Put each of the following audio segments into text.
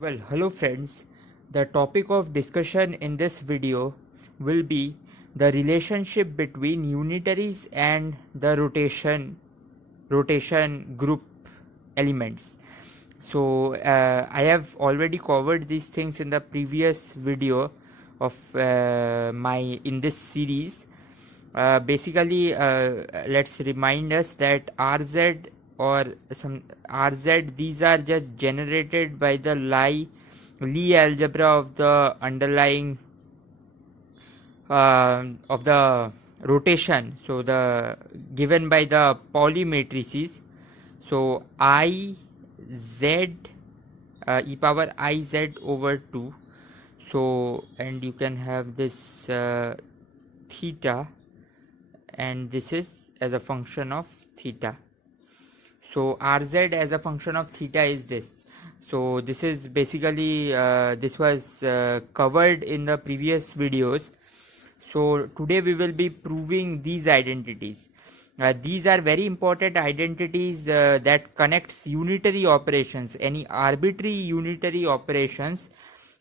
Well, hello friends. The topic of discussion in this video will be the relationship between unitaries and the rotation group elements. So I have already covered these things in the previous video of my in this series. Basically, let's remind us that RZ or some RZ, these are just generated by the Lie algebra of the underlying of the rotation. So the given by the Pauli matrices. So I z e power I z over 2. So and you can have this theta, and this is as a function of theta. So Rz as a function of theta is this. So this is basically this was covered in the previous videos. So today we will be proving these identities. These are very important identities that connects unitary operations, any arbitrary unitary operations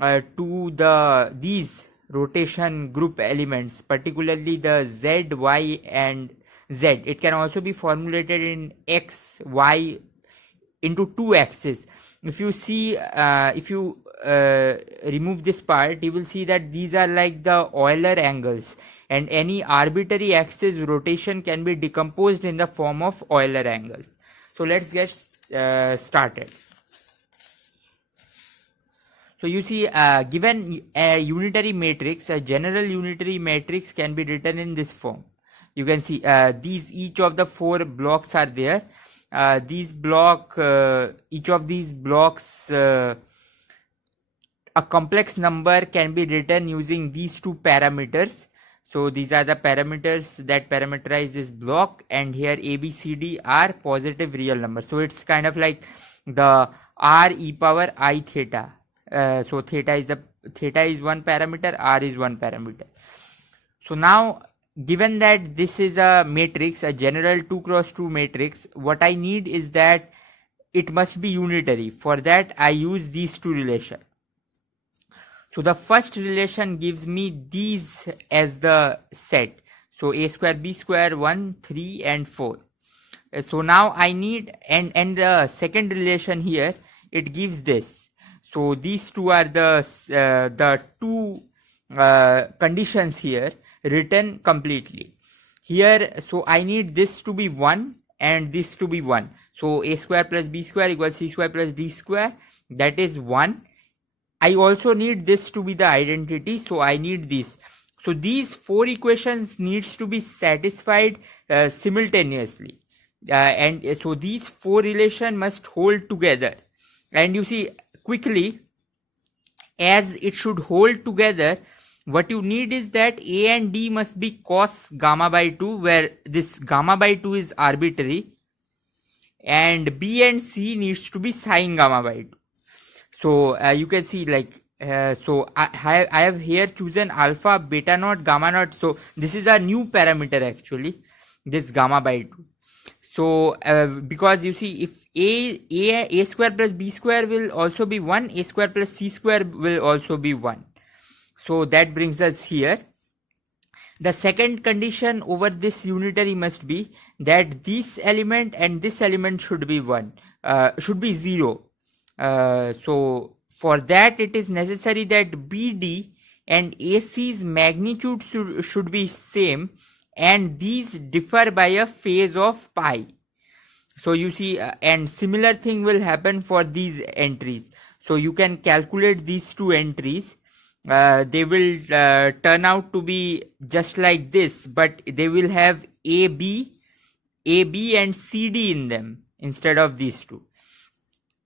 to these rotation group elements, particularly the z, y and z. It can also be formulated in x, y into two axes. If you see, if you remove this part, you will see that these are like the Euler angles, and any arbitrary axis rotation can be decomposed in the form of Euler angles. So let's get started. So you see, given a unitary matrix, a general unitary matrix can be written in this form. You can see each of the four blocks are there. Each of these blocks, a complex number can be written using these two parameters. So these are the parameters that parameterize this block, and here A, B, C, D are positive real numbers. So it's kind of like the R e power I theta. So theta is one parameter, R is one parameter. So now, given that this is a matrix, a general 2 cross 2 matrix, what I need is that it must be unitary. For that I use these two relations. So the first relation gives me these as the set. So a square, b square, 1, 3 and 4. So now I need, and the second relation here, it gives this. So these two are the two conditions here written completely. Here, so I need this to be 1 and this to be 1. So a square plus b square equals c square plus d square, that is 1. I also need this to be the identity, so I need this. So these four equations needs to be satisfied simultaneously. And so these four relations must hold together. And you see, quickly, as it should hold together, what you need is that A and D must be cos gamma by 2, where this gamma by 2 is arbitrary, and B and C needs to be sin gamma by 2. So you can see, like, so I have here chosen alpha, beta naught, gamma naught. So this is a new parameter actually, this gamma by 2. So because you see, if a square plus b square will also be 1, a square plus c square will also be 1. So that brings us here. The second condition over this unitary must be that this element and this element should be 0. So for that, it is necessary that BD and AC's magnitude should be same, and these differ by a phase of pi. So you see, and similar thing will happen for these entries. So you can calculate these two entries. They will turn out to be just like this, but they will have AB and CD in them instead of these two.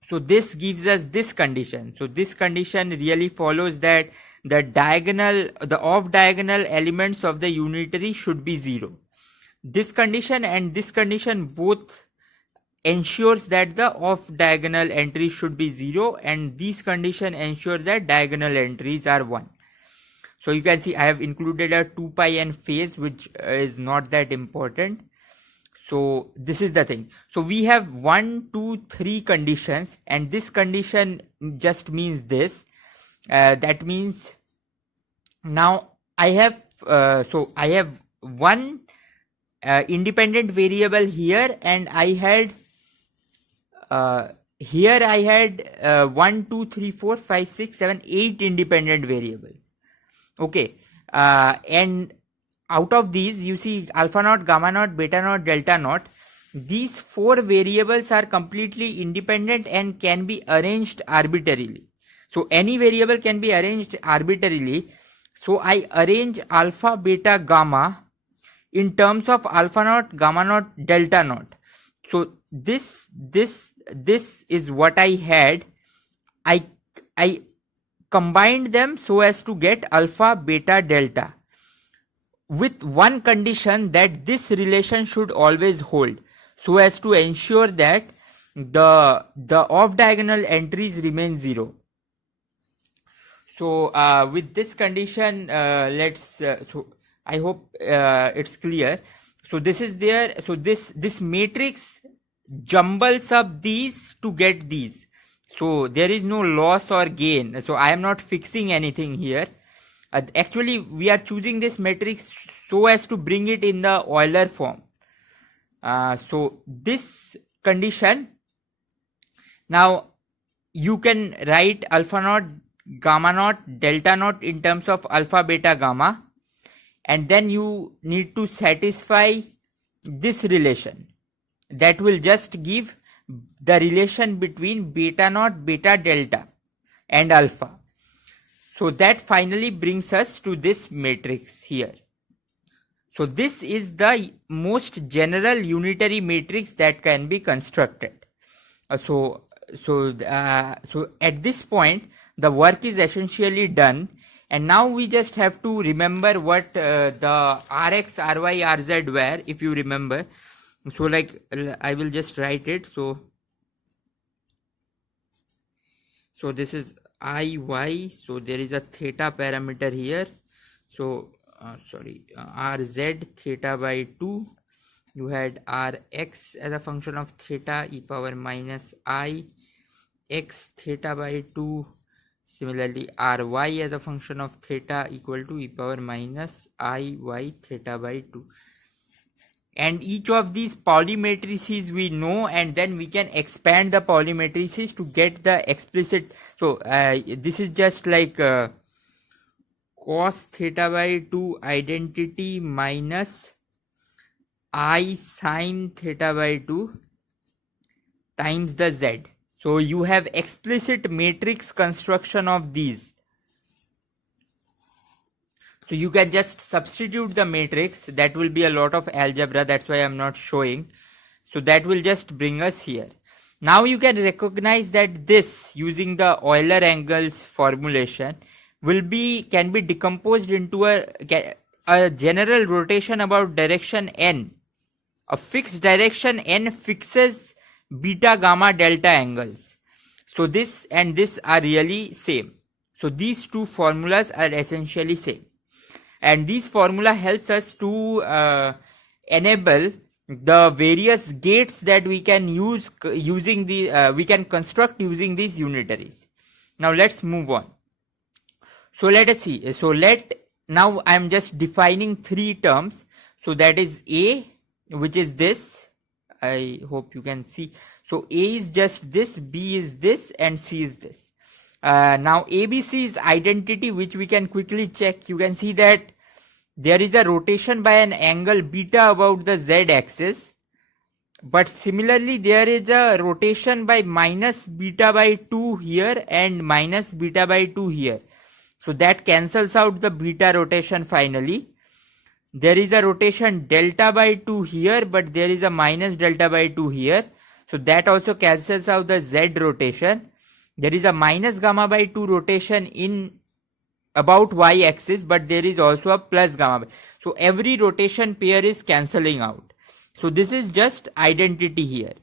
So this gives us this condition. So this condition really follows that the off diagonal elements of the unitary should be 0. This condition and this condition both ensures that the off diagonal entries should be 0, and these condition ensure that diagonal entries are 1. So you can see I have included a 2 pi and phase, which is not that important. So this is the thing. So we have 1, 2, 3 conditions, and this condition just means this. That means now I have I have one independent variable here, and I had here I had 1, 2, 3, 4, 5, 6, 7, 8 independent variables. Okay, and out of these, you see alpha naught, gamma naught, beta naught, delta naught. These 4 variables are completely independent and can be arranged arbitrarily. So any variable can be arranged arbitrarily. So I arrange alpha, beta, gamma in terms of alpha naught, gamma naught, delta naught. So this is what I had. I combined them so as to get alpha, beta, delta, with one condition that this relation should always hold, so as to ensure that the off diagonal entries remain 0. So with this condition, so I hope it's clear. So this is there. So this matrix jumbles up these to get these. So there is no loss or gain. So I am not fixing anything here. Actually, we are choosing this matrix so as to bring it in the Euler form. So this condition, now you can write alpha naught, gamma naught, delta naught in terms of alpha, beta, gamma, and then you need to satisfy this relation. That will just give the relation between beta naught, beta, delta and alpha. So that finally brings us to this matrix here. So this is the most general unitary matrix that can be constructed. So at this point, the work is essentially done, and now we just have to remember what the Rx, Ry, Rz were, if you remember. So like I will just write it. So this is Iy. So there is a theta parameter here. So Rz theta by 2. You had Rx as a function of theta e power minus I x theta by 2. Similarly, Ry as a function of theta equal to e power minus Iy theta by 2. And each of these Pauli matrices we know, and then we can expand the Pauli matrices to get the explicit. So this is just like cos theta by 2 identity minus I sin theta by 2 times the z. So you have explicit matrix construction of these. So you can just substitute the matrix. That will be a lot of algebra. That's why I'm not showing. So that will just bring us here. Now you can recognize that this, using the Euler angles formulation, can be decomposed into a general rotation about direction n. A fixed direction n fixes beta, gamma, delta angles. So this and this are really same. So these two formulas are essentially same. And this formula helps us to enable the various gates that we can use we can construct using these unitaries. Now let's move on. So let us see. So now I am just defining 3 terms. So that is A, which is this. I hope you can see. So A is just this, B is this, and C is this. Now ABC is identity, which we can quickly check. You can see that there is a rotation by an angle beta about the z axis, but similarly there is a rotation by minus beta by 2 here and minus beta by 2 here. So that cancels out the beta rotation finally. There is a rotation delta by 2 here, but there is a minus delta by 2 here. So that also cancels out the z rotation. There is a minus gamma by 2 rotation in about y axis, but there is also a plus gamma. So every rotation pair is cancelling out. So this is just identity here.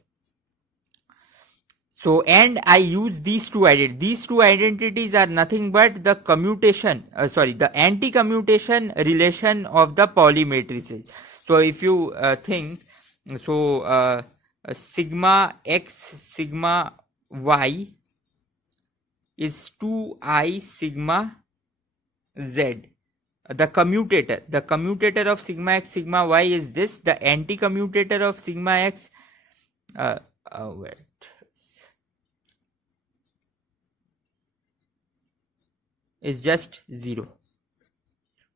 So and I use these two identities. These two identities are nothing but the the anti-commutation relation of the Pauli matrices. So if you think, So sigma x sigma y is 2I sigma z. The commutator of sigma x sigma y is this. The anti-commutator of sigma x wait, is just 0,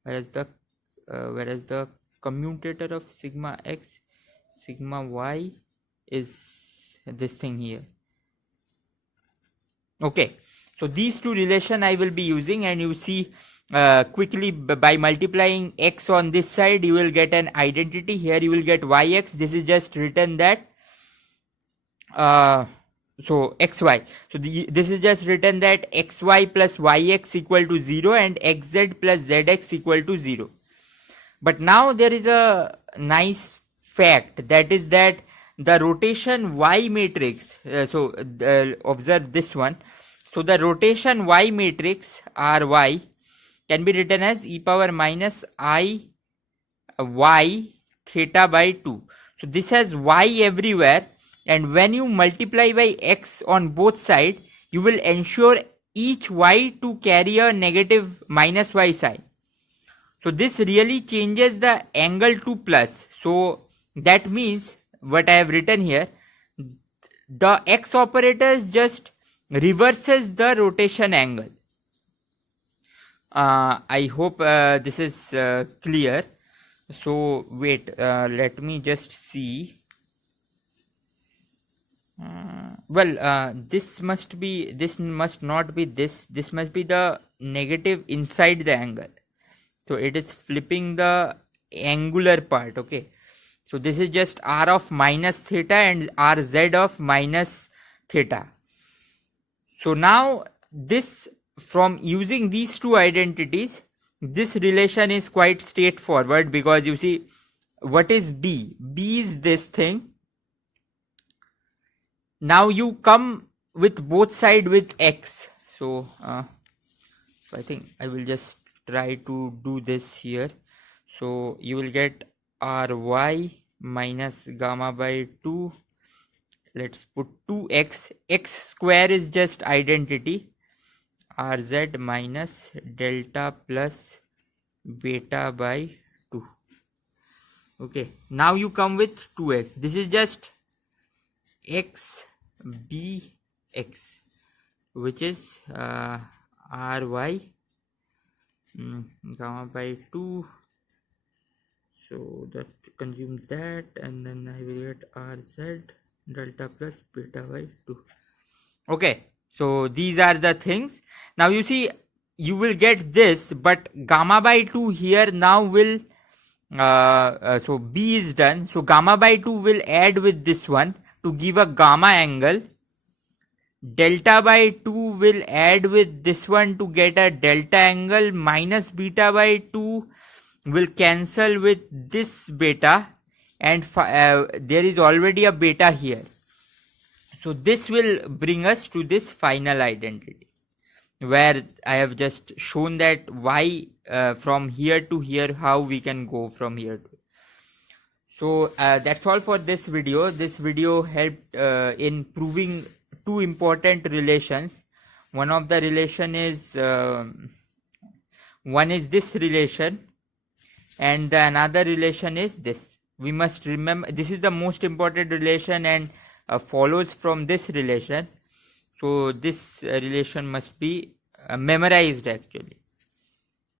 whereas the commutator of sigma x sigma y is this thing here. Okay, so these two relation I will be using, and you see quickly by multiplying x on this side you will get an identity. Here you will get yx. This is just written that so xy. So this is just written that xy plus yx equal to 0 and xz plus zx equal to 0. But now there is a nice fact, that is that the rotation y matrix, observe this one. So the rotation y matrix Ry can be written as e power minus I y theta by 2. So this has y everywhere, and when you multiply by x on both sides, you will ensure each y to carry a negative minus y sign. So this really changes the angle to plus. So that means what I have written here, the x operator just reverses the rotation angle. I hope this is clear. So wait, let me just see. This must not be this. This must be the negative inside the angle. So it is flipping the angular part. Okay. So this is just r of minus theta and rz of minus theta. So now this, from using these two identities, this relation is quite straightforward, because you see, what is b? B is this thing. Now you come with both sides with x. So I think I will just try to do this here. So you will get ry minus gamma by 2. Let's put 2x. X square is just identity. Rz minus delta plus beta by 2. Okay. Now you come with 2x. This is just x bx, which is ry gamma by 2. So that consumes that, and then I will get rz delta plus beta by 2. Okay, so these are the things. Now you see, you will get this, but gamma by 2 here now will so b is done. So gamma by 2 will add with this one to give a gamma angle. Delta by 2 will add with this one to get a delta angle. Minus beta by 2 will cancel with this beta, and there is already a beta here. So this will bring us to this final identity, where I have just shown that y from here to here, how we can go from here to. So that's all for this video. This video helped in proving two important relations. One of the relation is one is this relation, and the another relation is this. We must remember this is the most important relation, and follows from this relation. So this relation must be memorized actually.